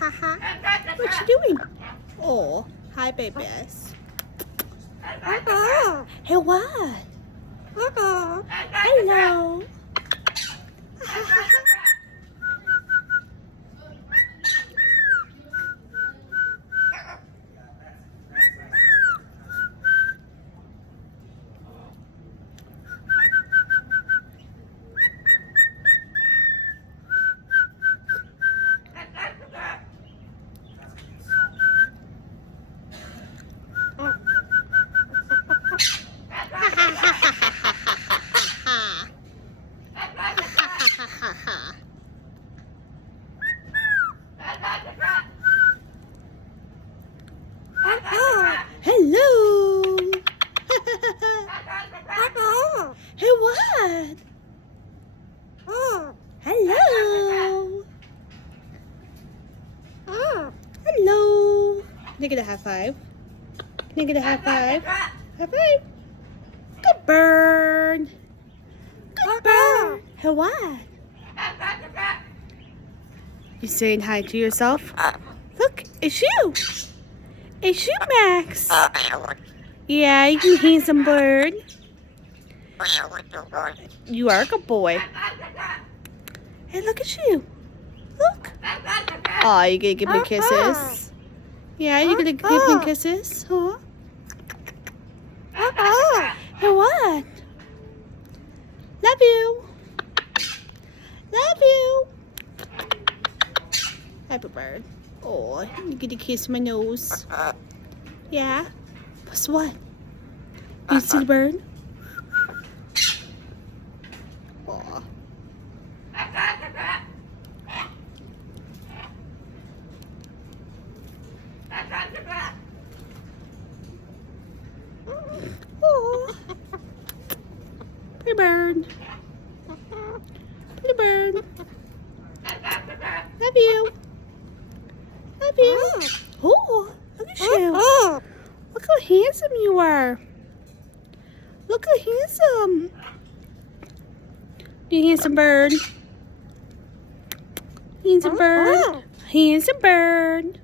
What you doing? Oh, hi, babies. Hey, what? Hello. Hello. Hey, what? Hello. Hello. Can I get a high five? Can I get a high five? High five. Good bird. Good bird. Hey, what? You saying hi to yourself? Look, it's you. It's you, Max. Yeah, you handsome bird. You are a good boy. Hey, look at you. Look. Oh, you gonna give me kisses? Yeah, you gonna give me kisses? Huh? Hey, what? Love you. Love you. Happy bird. Oh, you get to kiss my nose. Yeah? What's what? You see the bird? Oh. Oh. Pretty bird. Pretty bird. Love you. Love you. Oh, look at you. Look how handsome you are. Look how handsome. You handsome bird. Handsome bird. Handsome bird.